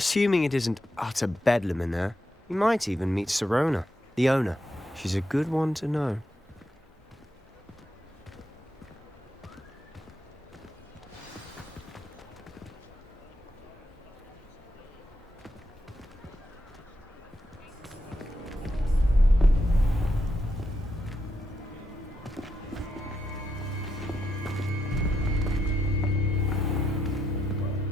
Assuming it isn't utter bedlam in there, you might even meet Sirona, the owner. She's a good one to know.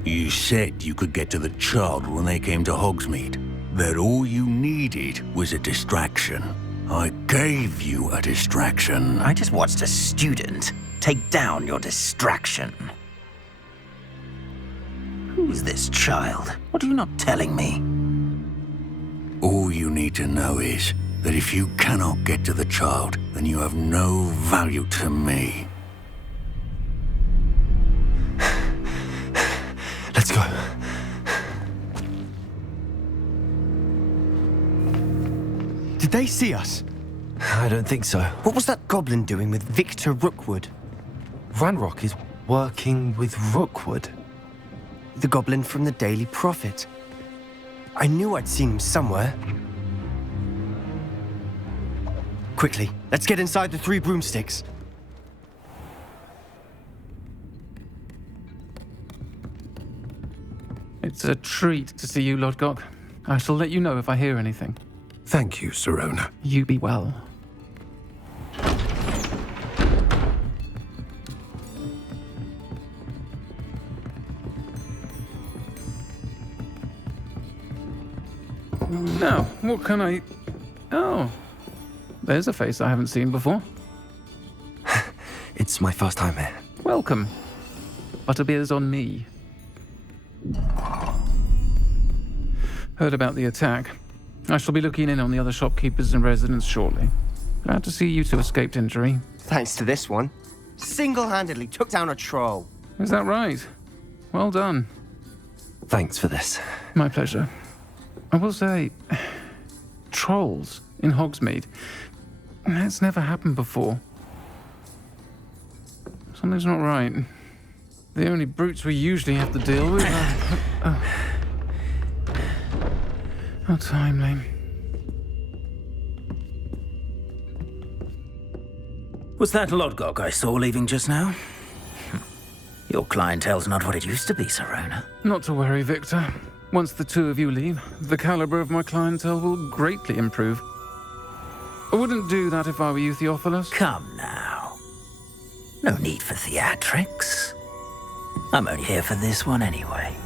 You said you could get to the child when they came to Hogsmeade. That all you needed was a distraction. I gave you a distraction. I just watched a student take down your distraction. Who's this child? What are you not telling me? All you need to know is that if you cannot get to the child, then you have no value to me. Let's go. Did they see us? I don't think so. What was that goblin doing with Victor Rookwood? Ranrock is working with Rookwood. The goblin from the Daily Prophet. I knew I'd seen him somewhere. Quickly, let's get inside the 3 broomsticks. It's a treat to see you, Lodgok. I shall let you know if I hear anything. Thank you, Sirona. You be well. Now, what can I... Oh, there's a face I haven't seen before. It's my first time here. Welcome. Butterbeer's on me. Heard about the attack. I shall be looking in on the other shopkeepers and residents shortly. Glad to see you two escaped injury. Thanks to this one. Single-handedly took down a troll. Is that right? Well done. Thanks for this. My pleasure. I will say, trolls in Hogsmeade. That's never happened before. Something's not right. The only brutes we usually have to deal with are... How timely. Was that Lodgok I saw leaving just now? Your clientele's not what it used to be, Sirona. Not to worry, Victor. Once the two of you leave, the caliber of my clientele will greatly improve. I wouldn't do that if I were you, Theophilus. Come now. No need for theatrics. I'm only here for this one anyway.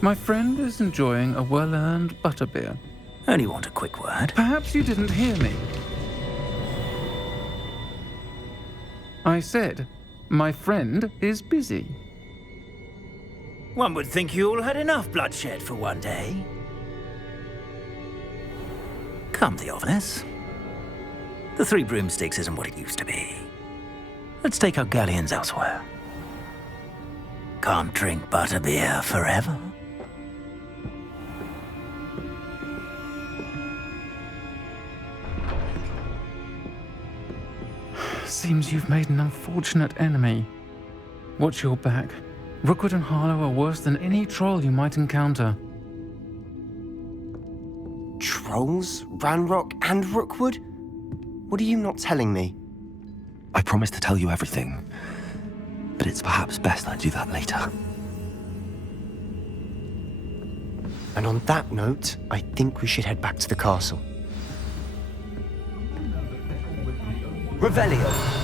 My friend is enjoying a well-earned butterbeer. Only want a quick word. Perhaps you didn't hear me. I said, my friend is busy. One would think you all had enough bloodshed for one day. Come, Theophilus. The 3 broomsticks isn't what it used to be. Let's take our galleons elsewhere. Can't drink butterbeer forever. Seems you've made an unfortunate enemy. Watch your back. Rookwood and Harlow are worse than any troll you might encounter. Trolls? Ranrock and Rookwood? What are you not telling me? I promised to tell you everything, but it's perhaps best I do that later. And on that note, I think we should head back to the castle. Revelio!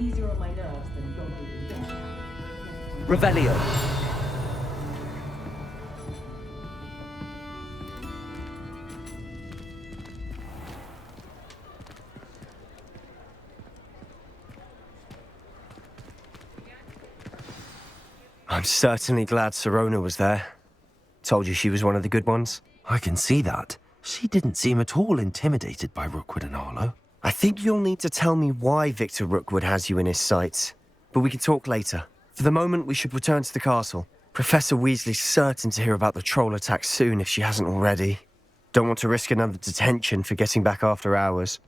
Easier on my nerves than dog. Revelio! I'm certainly glad Sirona was there. Told you she was one of the good ones. I can see that. She didn't seem at all intimidated by Rookwood and Arlo. I think you'll need to tell me why Victor Rookwood has you in his sights. But we can talk later. For the moment, we should return to the castle. Professor Weasley's certain to hear about the troll attack soon if she hasn't already. Don't want to risk another detention for getting back after hours.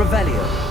Revelio.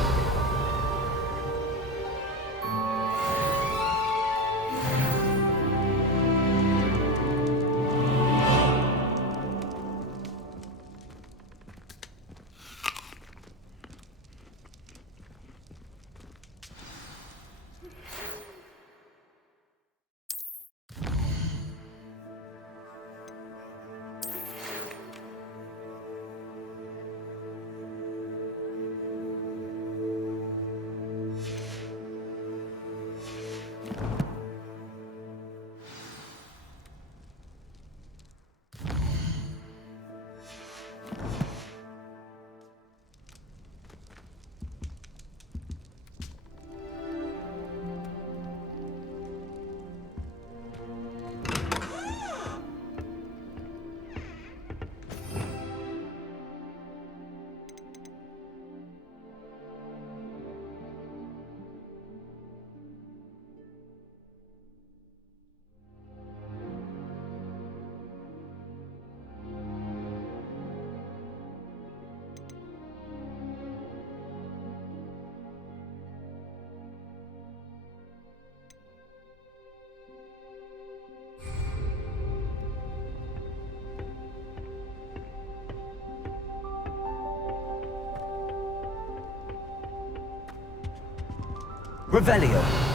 Revelio.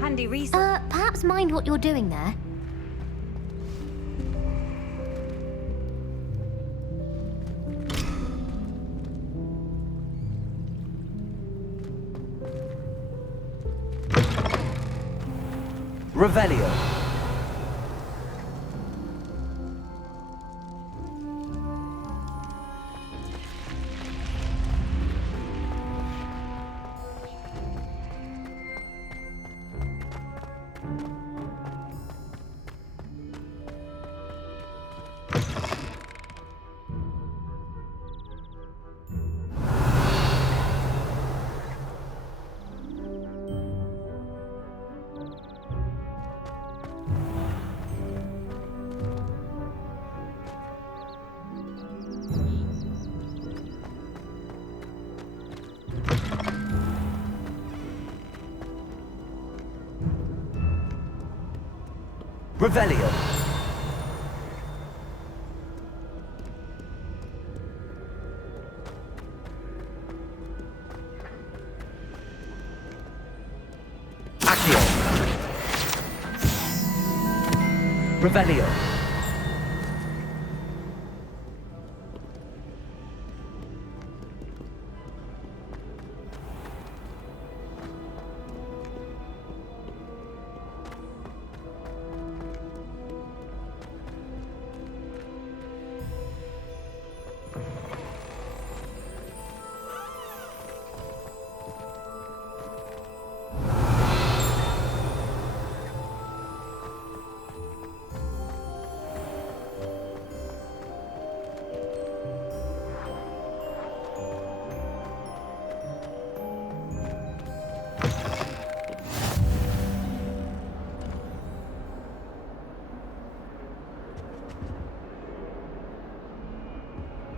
Handy reason. Perhaps mind what you're doing there. Revelio. Revelio. Revelio.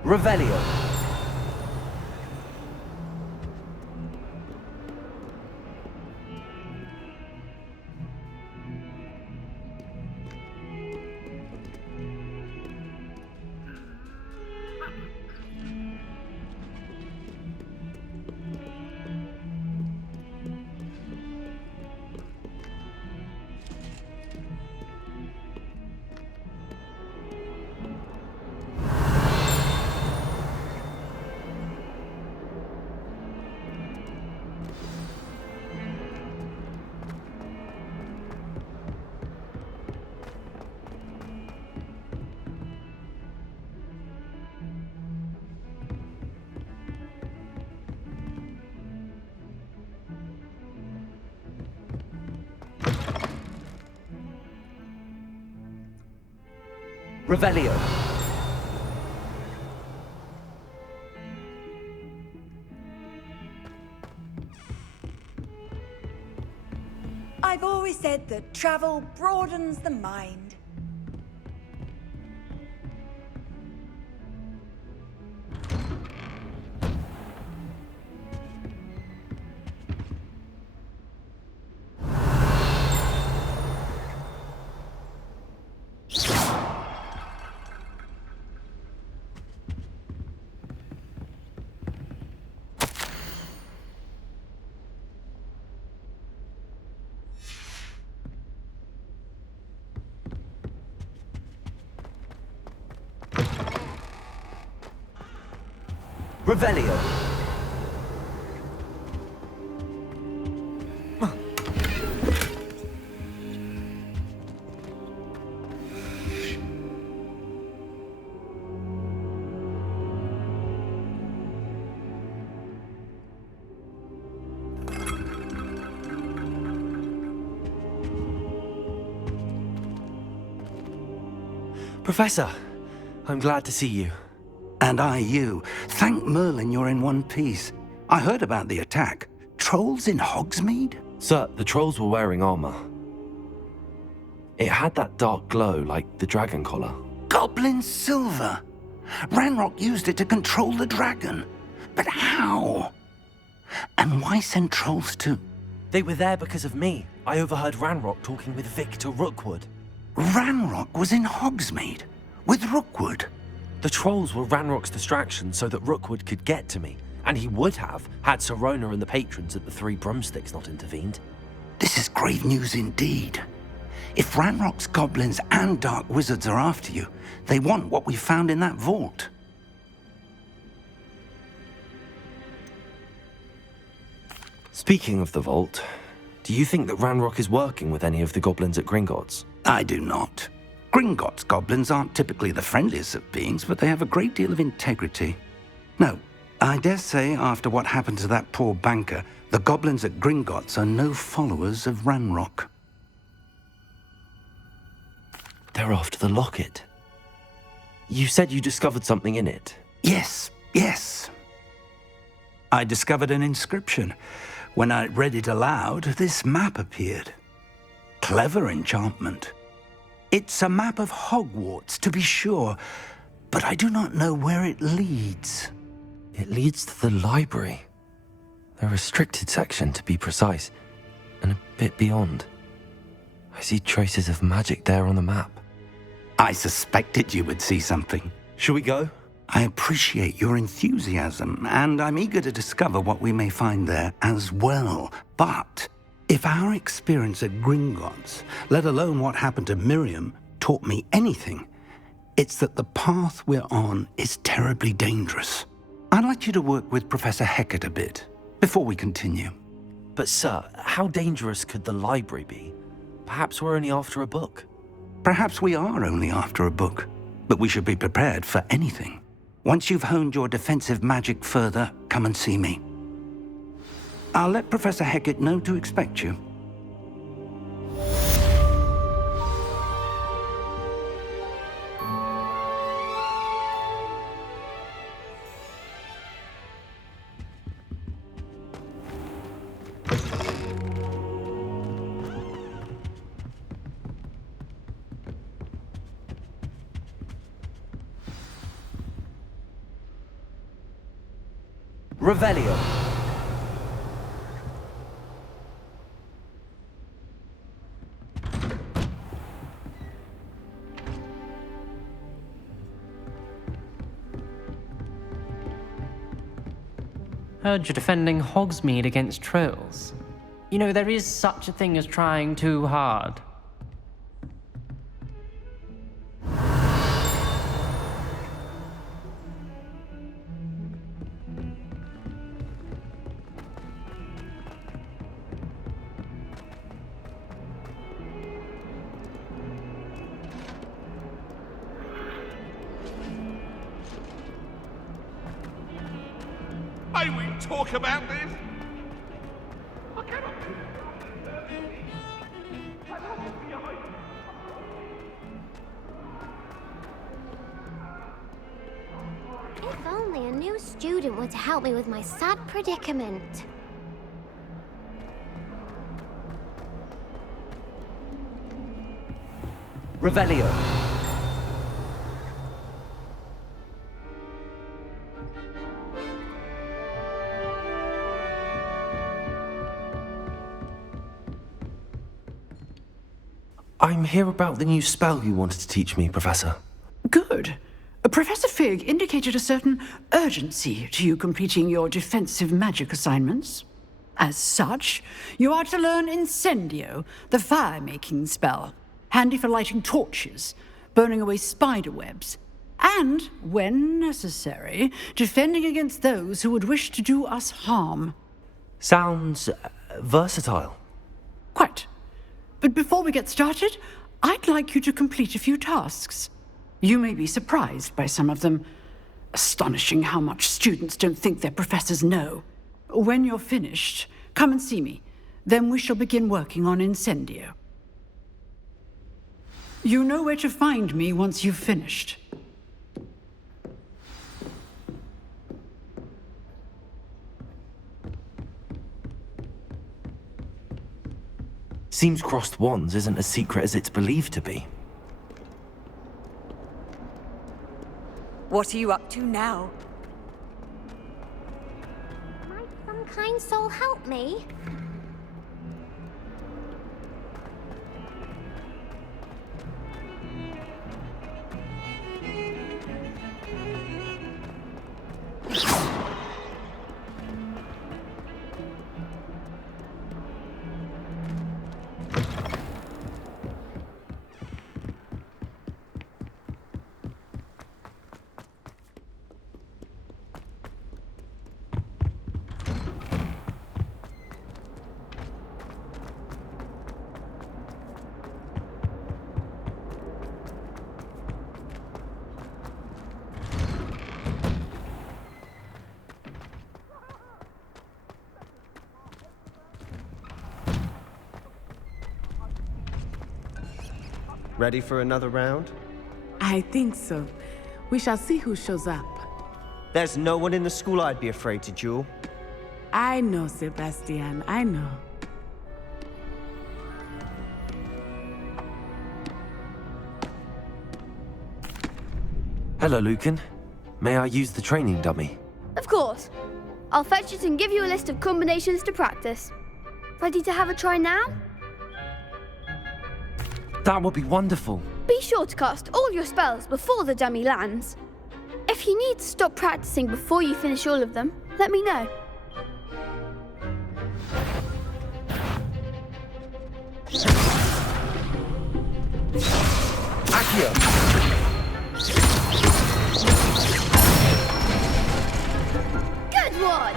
Revelio. Revelio. I've always said that travel broadens the mind. Revelio. Professor, I'm glad to see you. And I you. Thank Merlin you're in one piece. I heard about the attack. Trolls in Hogsmeade? Sir, the trolls were wearing armor. It had that dark glow like the dragon collar. Goblin silver! Ranrock used it to control the dragon. But how? And why send trolls to... They were there because of me. I overheard Ranrock talking with Victor Rookwood. Ranrock was in Hogsmeade? With Rookwood? The trolls were Ranrock's distraction so that Rookwood could get to me. And he would have, had Sirona and the patrons at the Three Broomsticks not intervened. This is grave news indeed. If Ranrock's goblins and dark wizards are after you, they want what we found in that vault. Speaking of the vault, do you think that Ranrock is working with any of the goblins at Gringotts? I do not. Gringotts goblins aren't typically the friendliest of beings, but they have a great deal of integrity. No, I dare say after what happened to that poor banker, the goblins at Gringotts are no followers of Ranrock. They're after the locket. You said you discovered something in it. Yes. I discovered an inscription. When I read it aloud, this map appeared. Clever enchantment. It's a map of Hogwarts, to be sure, but I do not know where it leads. It leads to the library. The restricted section, to be precise, and a bit beyond. I see traces of magic there on the map. I suspected you would see something. Shall we go? I appreciate your enthusiasm, and I'm eager to discover what we may find there as well. But if our experience at Gringotts, let alone what happened to Miriam, taught me anything, it's that the path we're on is terribly dangerous. I'd like you to work with Professor Hecat a bit before we continue. But sir, how dangerous could the library be? Perhaps we're only after a book. Perhaps we are only after a book, but we should be prepared for anything. Once you've honed your defensive magic further, come and see me. I'll let Professor Hecat know to expect you. Revelio. Heard you're defending Hogsmeade against trolls. You know, there is such a thing as trying too hard. May we talk about this? I cannot. If only a new student were to help me with my sad predicament. Revelio. I'm here about the new spell you wanted to teach me, Professor. Good. Professor Fig indicated a certain urgency to you completing your defensive magic assignments. As such, you are to learn Incendio, the fire-making spell, handy for lighting torches, burning away spider webs, and, when necessary, defending against those who would wish to do us harm. Sounds versatile. Quite. But before we get started, I'd like you to complete a few tasks. You may be surprised by some of them. Astonishing how much students don't think their professors know. When you're finished, come and see me. Then we shall begin working on Incendio. You know where to find me once you've finished. Seems crossed wands isn't as secret as it's believed to be. What are you up to now? Might some kind soul help me? Ready for another round? I think so. We shall see who shows up. There's no one in the school I'd be afraid to duel. I know, Sebastian, I know. Hello, Lucan. May I use the training dummy? Of course. I'll fetch it and give you a list of combinations to practice. Ready to have a try now? That would be wonderful. Be sure to cast all your spells before the dummy lands. If you need to stop practicing before you finish all of them, let me know. Accio! Good one!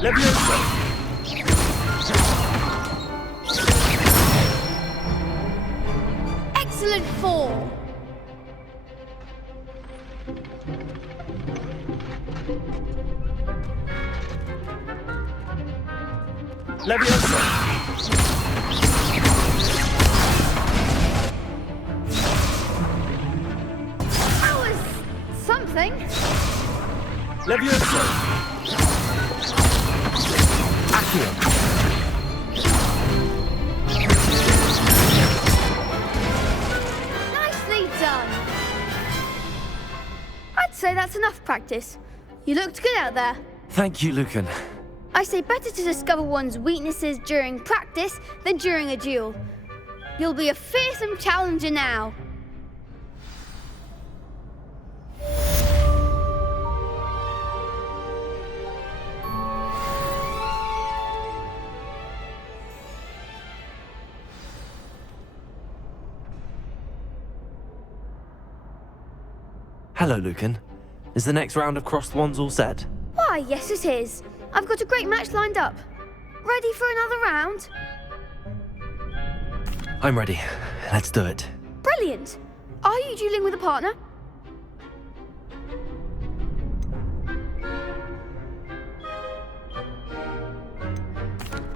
Leviosa! Excellent form! Leviosa! That was something. Leviosa! Accio! Nicely done. I'd say that's enough practice. You looked good out there. Thank you, Lucan. I say better to discover one's weaknesses during practice than during a duel. You'll be a fearsome challenger now. Hello, Lucan. Is the next round of Crossed Wands all set? Why, yes it is. I've got a great match lined up. Ready for another round? I'm ready. Let's do it. Brilliant. Are you dueling with a partner?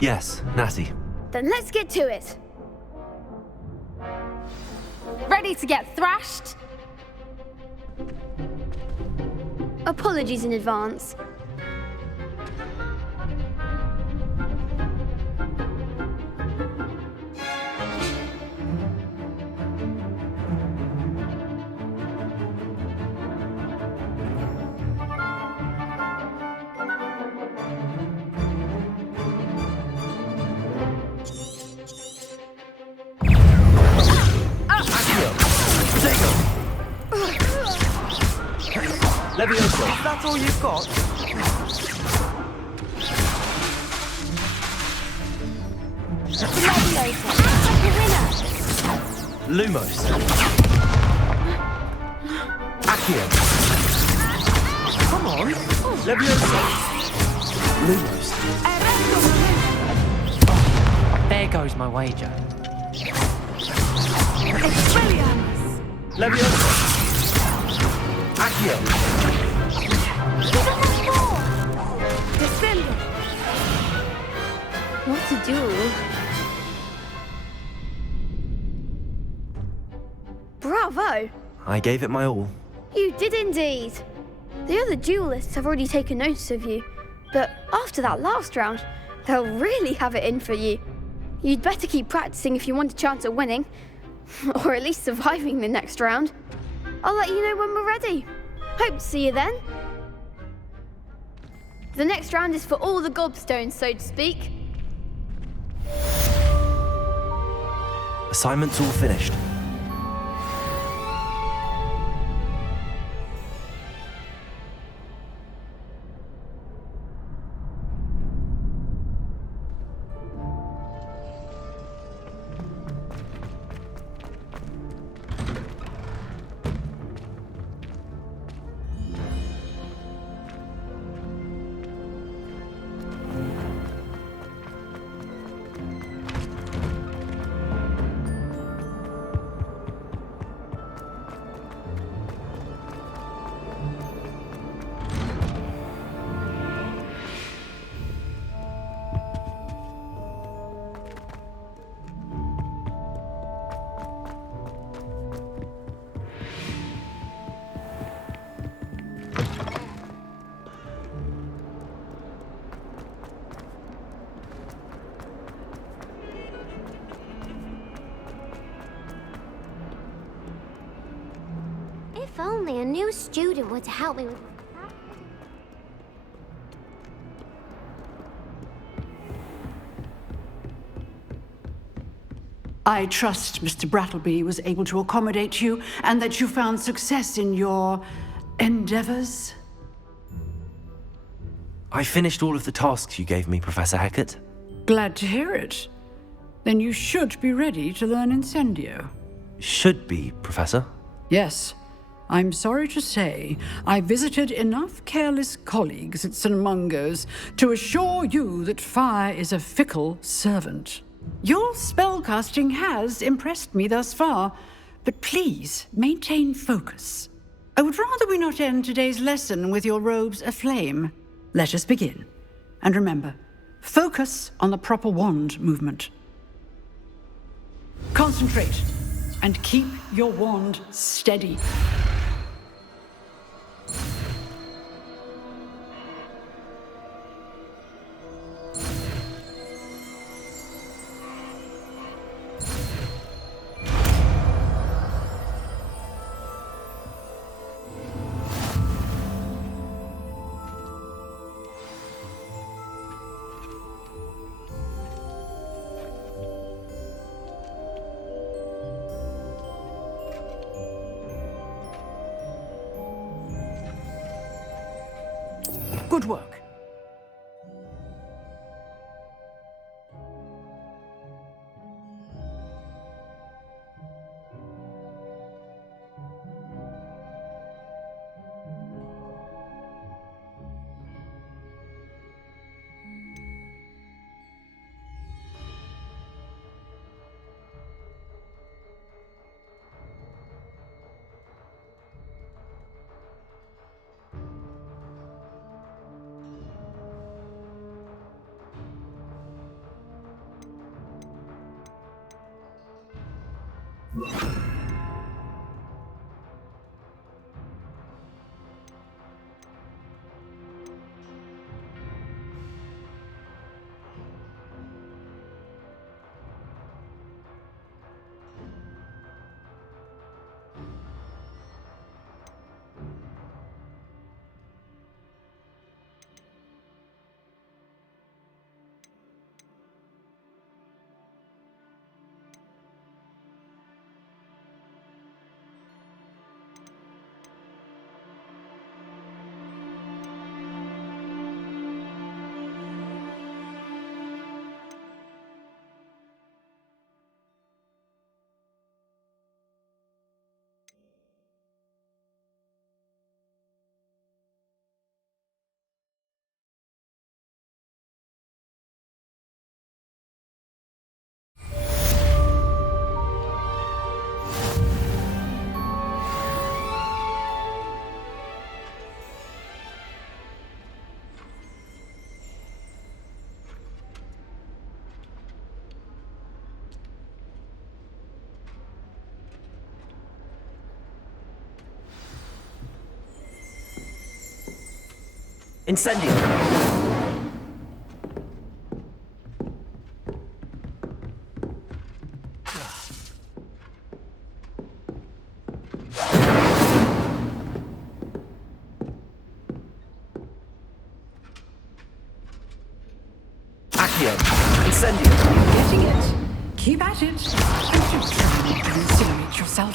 Yes, Natty. Then let's get to it. Ready to get thrashed? Apologies in advance. Leviosa! Is that all you've got? Lumos! Accio! Come on! Leviosa! Lumos! There goes my wager. Leviosa! Accio! What to do? Bravo! I gave it my all. You did indeed. The other duelists have already taken notice of you, but after that last round, they'll really have it in for you. You'd better keep practicing if you want a chance at winning, or at least surviving the next round. I'll let you know when we're ready. Hope to see you then. The next round is for all the gobstones, so to speak. Assignment's all finished. If only a new student were to help me with... I trust Mr. Brattleby was able to accommodate you and that you found success in your endeavors. I finished all of the tasks you gave me, Professor Hecat. Glad to hear it. Then you should be ready to learn Incendio. Should be, Professor. Yes. I'm sorry to say, I visited enough careless colleagues at St. Mungo's to assure you that fire is a fickle servant. Your spellcasting has impressed me thus far, but please maintain focus. I would rather we not end today's lesson with your robes aflame. Let us begin. And remember, focus on the proper wand movement. Concentrate, and keep your wand steady. Good work. Incendio! Accio! Incendio! Getting it. Keep at it. Don't you try to incinerate yourself.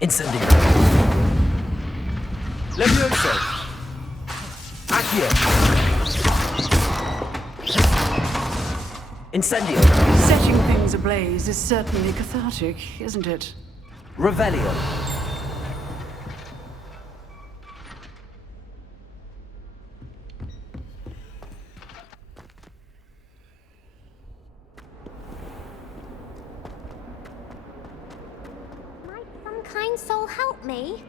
Incendio! Levioso! Accio! Incendio! Setting things ablaze is certainly cathartic, isn't it? Revelio! Might some kind soul help me?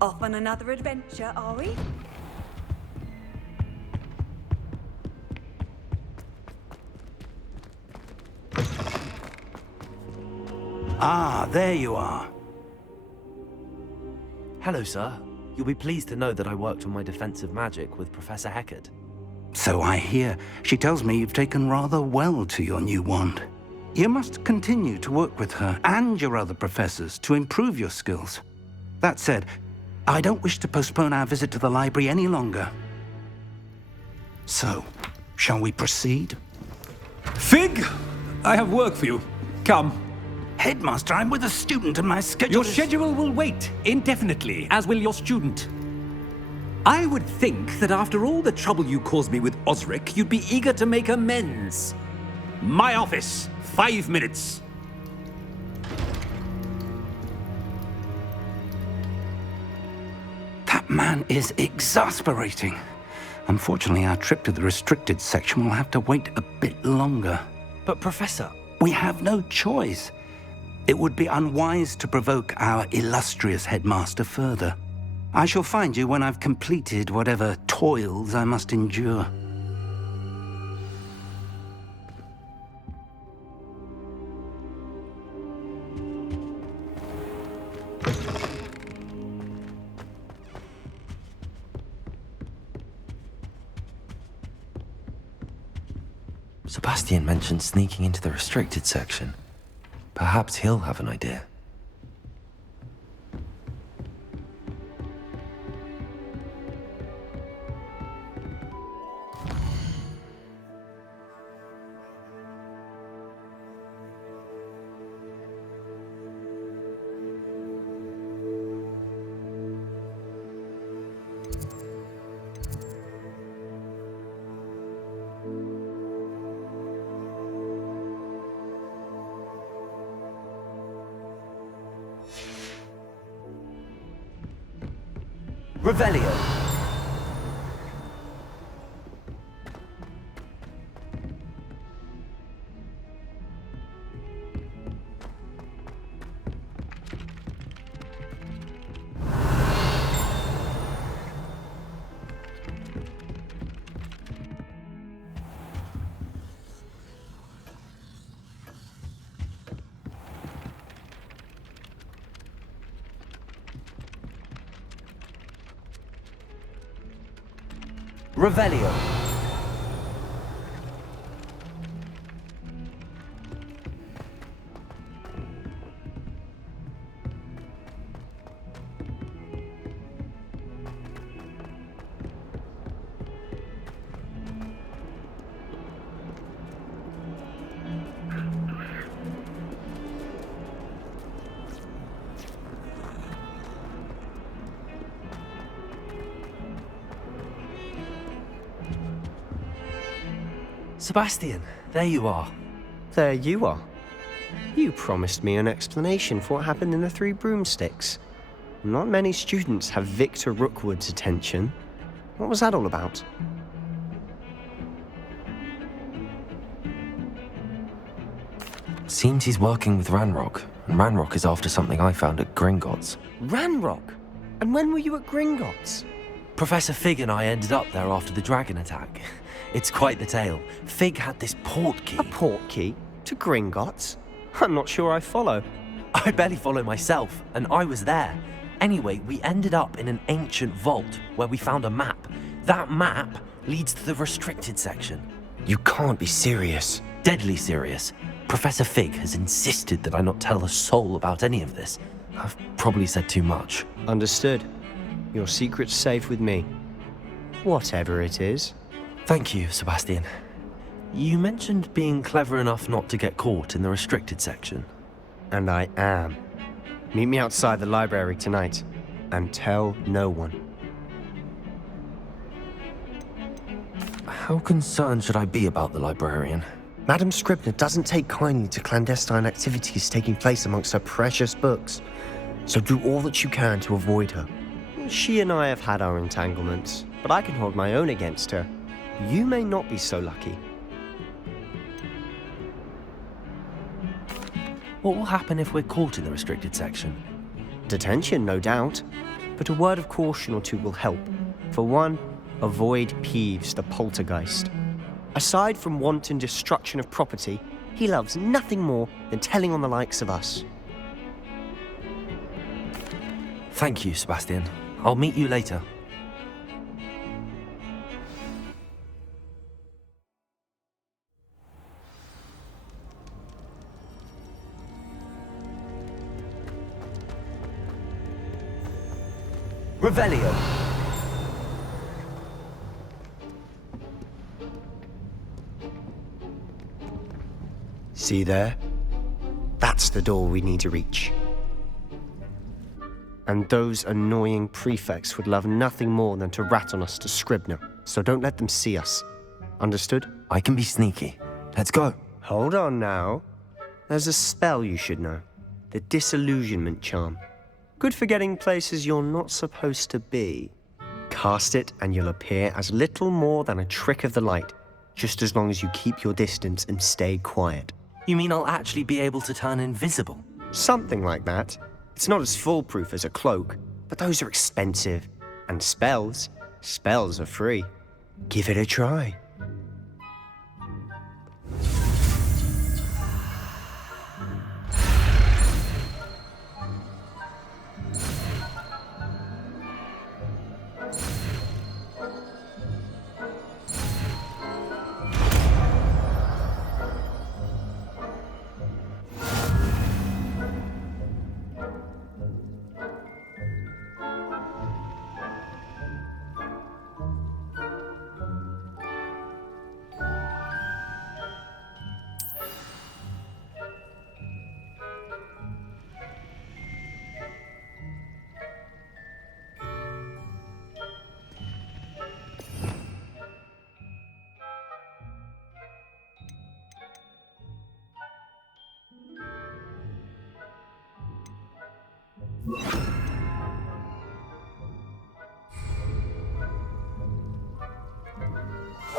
Off on another adventure, are we? Ah, there you are. Hello, sir. You'll be pleased to know that I worked on my defensive magic with Professor Heckard. So I hear. She tells me you've taken rather well to your new wand. You must continue to work with her and your other professors to improve your skills. That said, I don't wish to postpone our visit to the library any longer. So, shall we proceed? Fig! I have work for you. Come. Headmaster, I'm with a student and my schedule Your schedule will wait indefinitely, as will your student. I would think that after all the trouble you caused me with Osric, you'd be eager to make amends. My office. 5 minutes. That man is exasperating. Unfortunately, our trip to the restricted section will have to wait a bit longer. But Professor... We have no choice. It would be unwise to provoke our illustrious headmaster further. I shall find you when I've completed whatever toils I must endure. Sebastian mentioned sneaking into the restricted section. Perhaps he'll have an idea. Revelio. Revelio. Sebastian, there you are. There you are. You promised me an explanation for what happened in the Three Broomsticks. Not many students have Victor Rookwood's attention. What was that all about? Seems he's working with Ranrock, and Ranrock is after something I found at Gringotts. Ranrock? And when were you at Gringotts? Professor Fig and I ended up there after the dragon attack. It's quite the tale. Fig had this port key. A port key? To Gringotts? I'm not sure I follow. I barely follow myself, and I was there. Anyway, we ended up in an ancient vault where we found a map. That map leads to the restricted section. You can't be serious. Deadly serious. Professor Fig has insisted that I not tell a soul about any of this. I've probably said too much. Understood. Your secret's safe with me. Whatever it is. Thank you, Sebastian. You mentioned being clever enough not to get caught in the restricted section. And I am. Meet me outside the library tonight, and tell no one. How concerned should I be about the librarian? Madam Scribner doesn't take kindly to clandestine activities taking place amongst her precious books, so do all that you can to avoid her. She and I have had our entanglements, but I can hold my own against her. You may not be so lucky. What will happen if we're caught in the restricted section? Detention, no doubt. But a word of caution or two will help. For one, avoid Peeves, the poltergeist. Aside from wanton destruction of property, he loves nothing more than telling on the likes of us. Thank you, Sebastian. I'll meet you later. Revelio. See there? That's the door we need to reach. And those annoying prefects would love nothing more than to rat on us to Scribner, so don't let them see us. Understood? I can be sneaky. Let's go. Hold on now. There's a spell you should know. The Disillusionment Charm. Good for getting places you're not supposed to be. Cast it and you'll appear as little more than a trick of the light, just as long as you keep your distance and stay quiet. You mean I'll actually be able to turn invisible? Something like that. It's not as foolproof as a cloak, but those are expensive. And spells are free. Give it a try.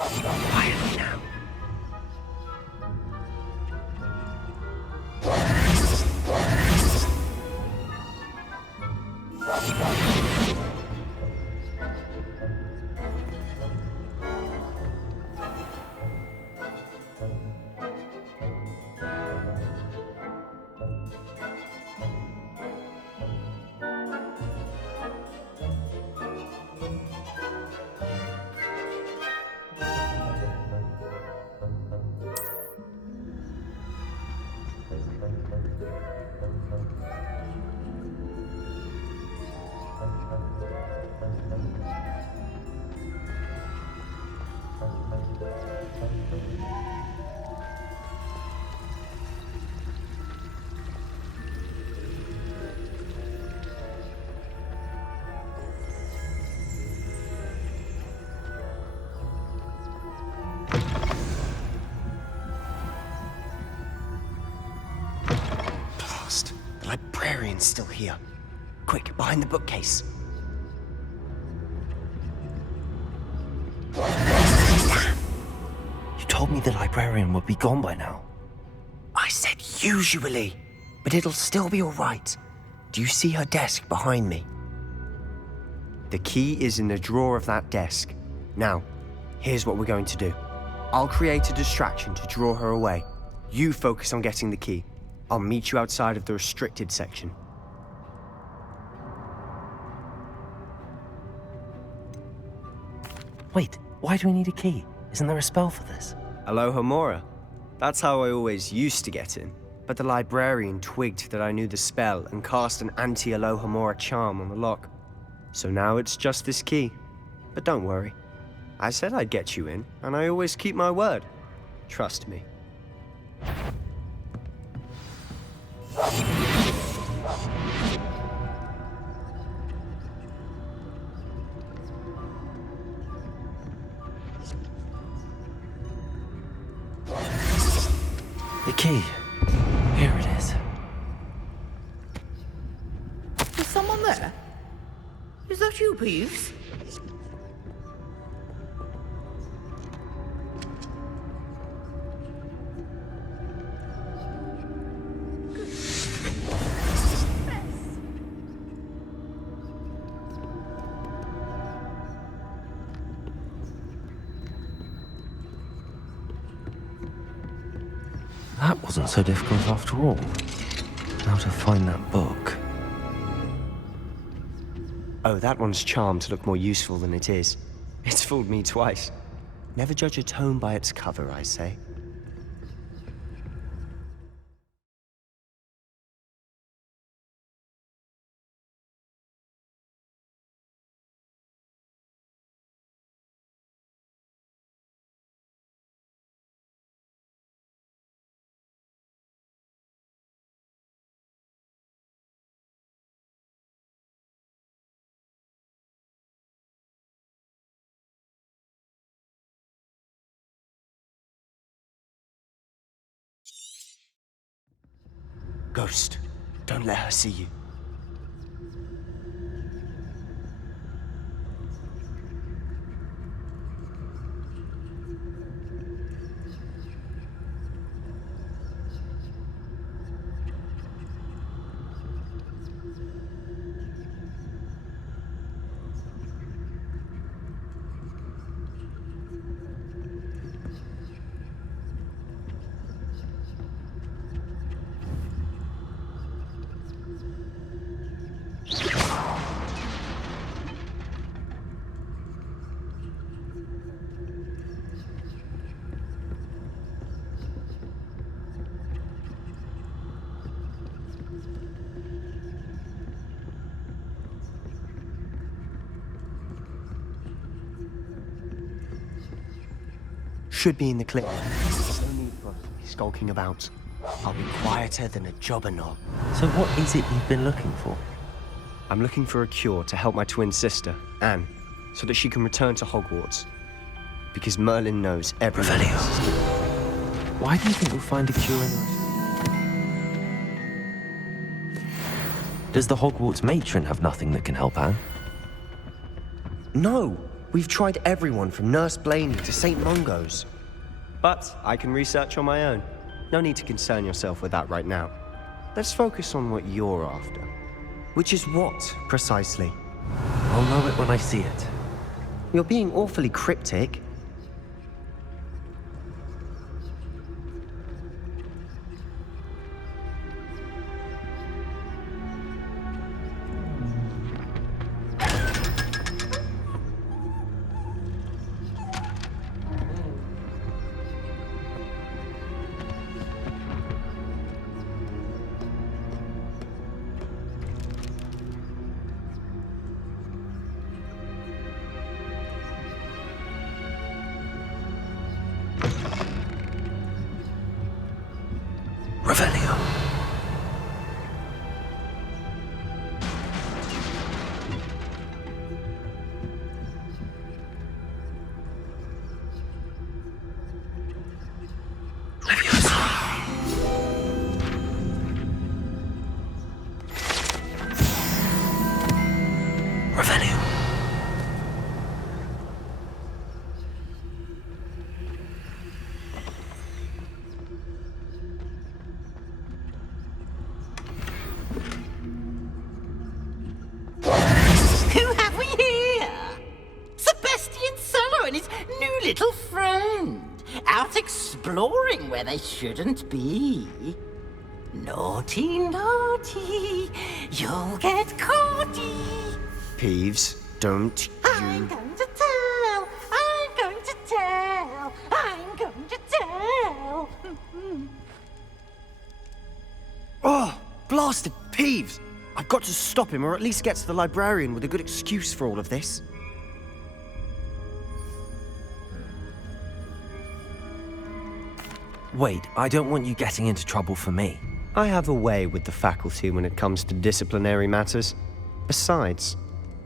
Quietly now. The librarian's still here. Quick, behind the bookcase. You told me the librarian would be gone by now. I said usually, but it'll still be all right. Do you see her desk behind me? The key is in the drawer of that desk. Now, here's what we're going to do. I'll create a distraction to draw her away. You focus on getting the key. I'll meet you outside of the restricted section. Wait, why do we need a key? Isn't there a spell for this? Alohomora. That's how I always used to get in. But the librarian twigged that I knew the spell and cast an anti-Alohomora charm on the lock. So now it's just this key. But don't worry. I said I'd get you in, and I always keep my word. Trust me. The key. Here it is. Is someone there? Is that you, Peeves? That wasn't so difficult after all. Now to find that book. Oh, that one's charmed to look more useful than it is. It's fooled me twice. Never judge a tome by its cover, I say. Ghost, don't let her see you. Should be in the clear. There's no need for us to be skulking about. I'll be quieter than a jobberknob. So what is it you've been looking for? I'm looking for a cure to help my twin sister, Anne, so that she can return to Hogwarts. Because Merlin knows everything. Why do you think we'll find a cure in the... Does the Hogwarts matron have nothing that can help Anne? No! We've tried everyone from Nurse Blaney to St. Mungo's. But I can research on my own. No need to concern yourself with that right now. Let's focus on what you're after. Which is what, precisely? I'll know it when I see it. You're being awfully cryptic. Revelio. Revelio. Who have we here? Sebastian Cello and his new little friend, out exploring where they shouldn't be. Naughty, naughty, you'll get caughty. Peeves, don't I'm going to tell, I'm going to tell, I'm going to tell. Oh, blasted Peeves! I've got to stop him, or at least get to the librarian with a good excuse for all of this. Wait, I don't want you getting into trouble for me. I have a way with the faculty when it comes to disciplinary matters. Besides,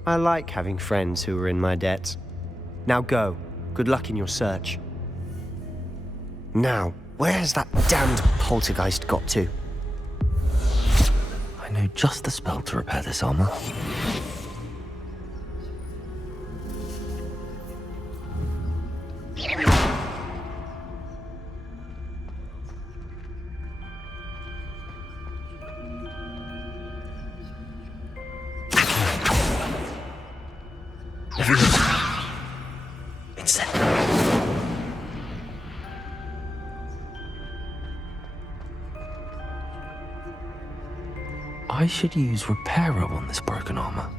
I like having friends who are in my debt. Now go. Good luck in your search. Now, where has that damned poltergeist got to? I know just the spell to repair this armor. I should use Reparo on this broken armor.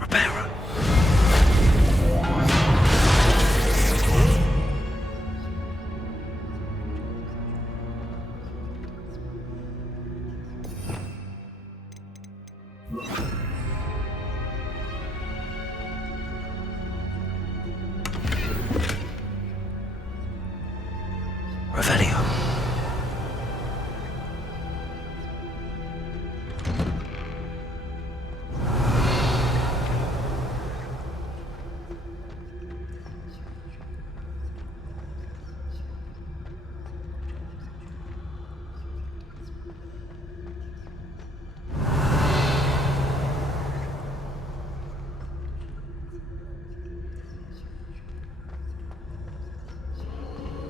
Reparo. Revelio.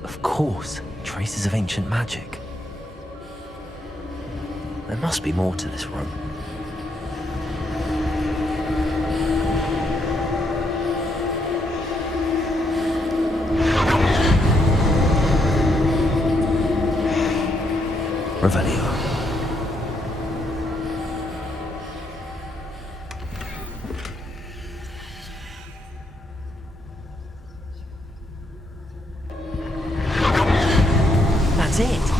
Of course, traces of ancient magic. There must be more to this room. Revelio. That's it.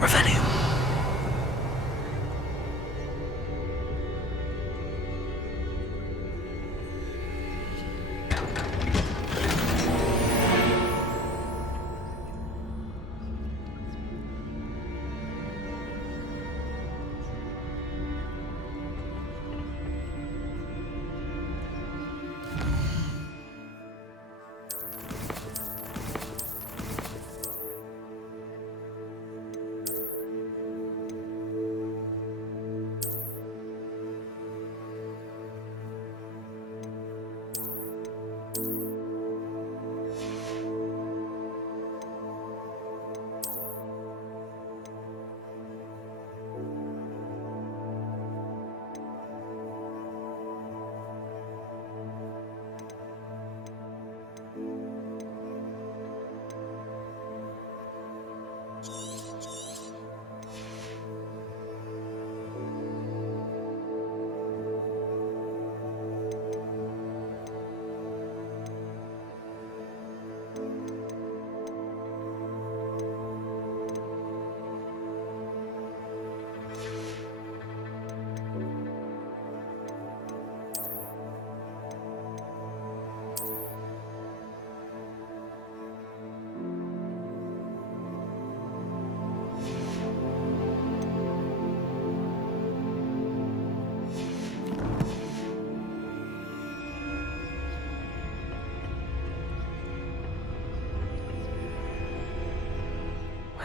Revelio.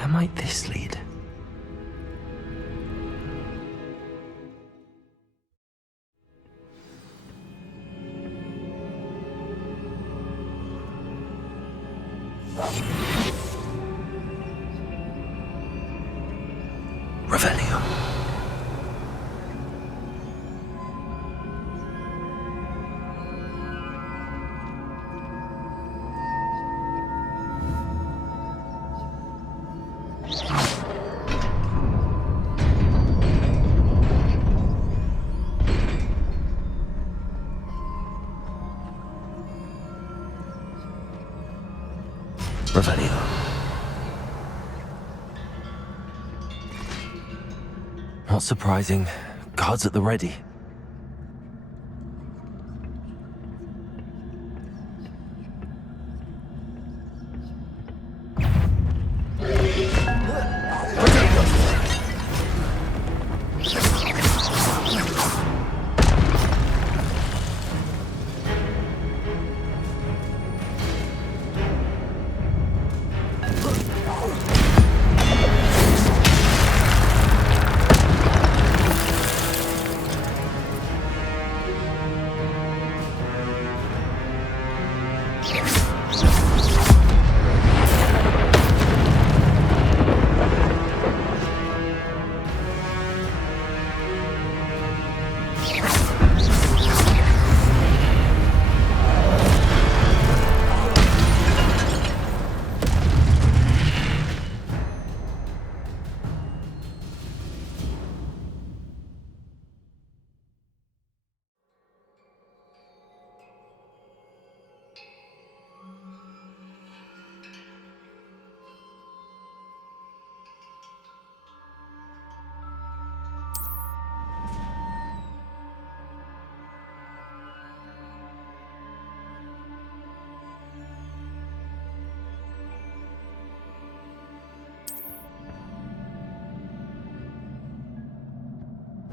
Where might this lead? Revelio. Revelio. Not surprising. Guards at the ready.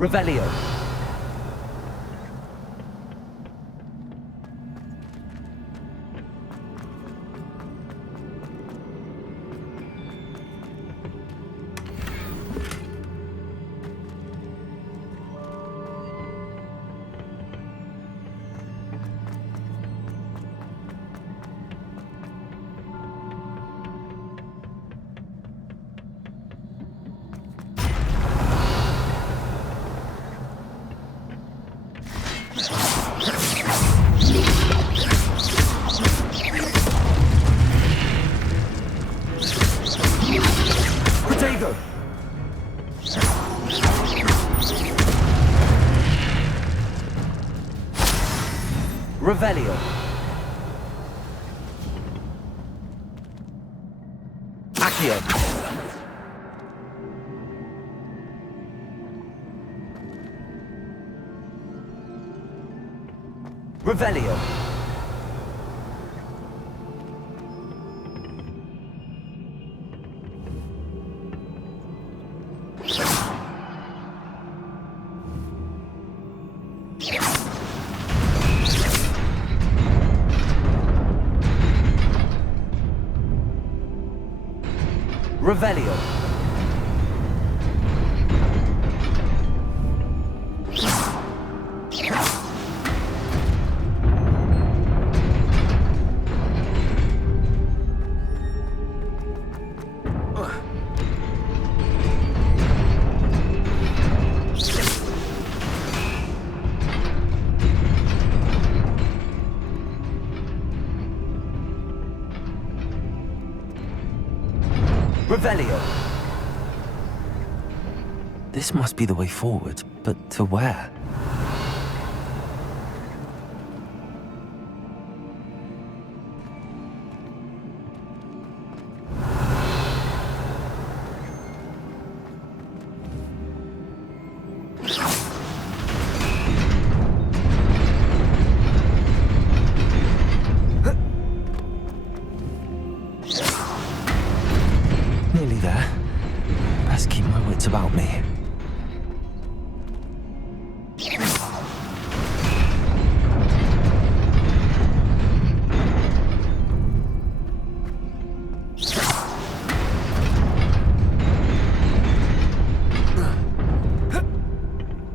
Revelio. Revelio. Accio. Revelio. Revelio. Revelio. This must be the way forward, but to where? Nearly there. Best keep my wits about me.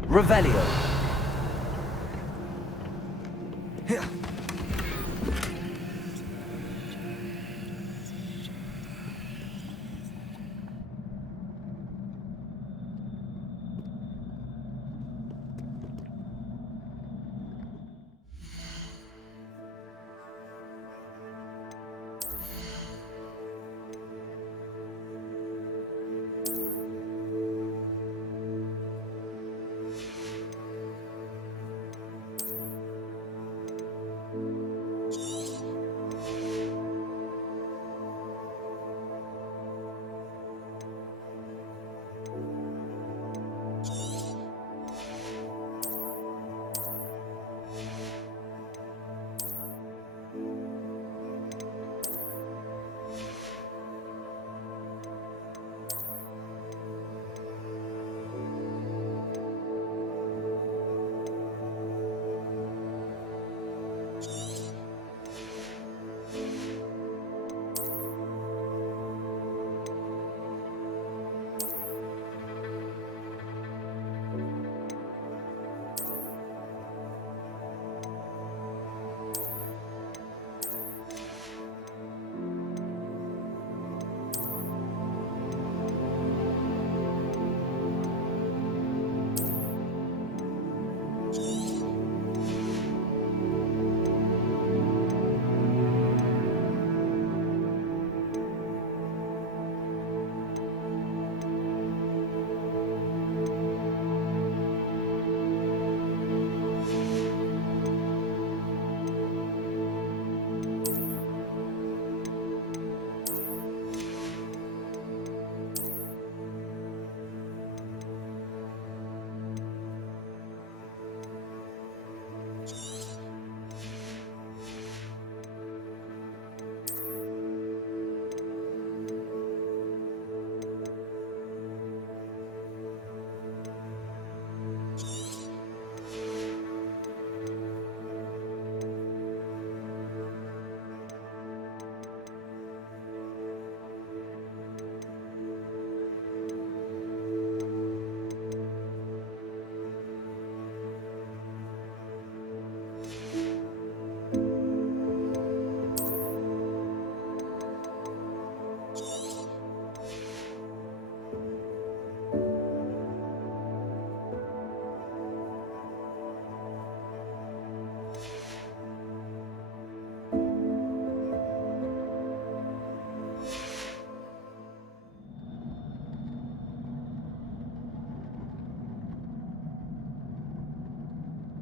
Revelio.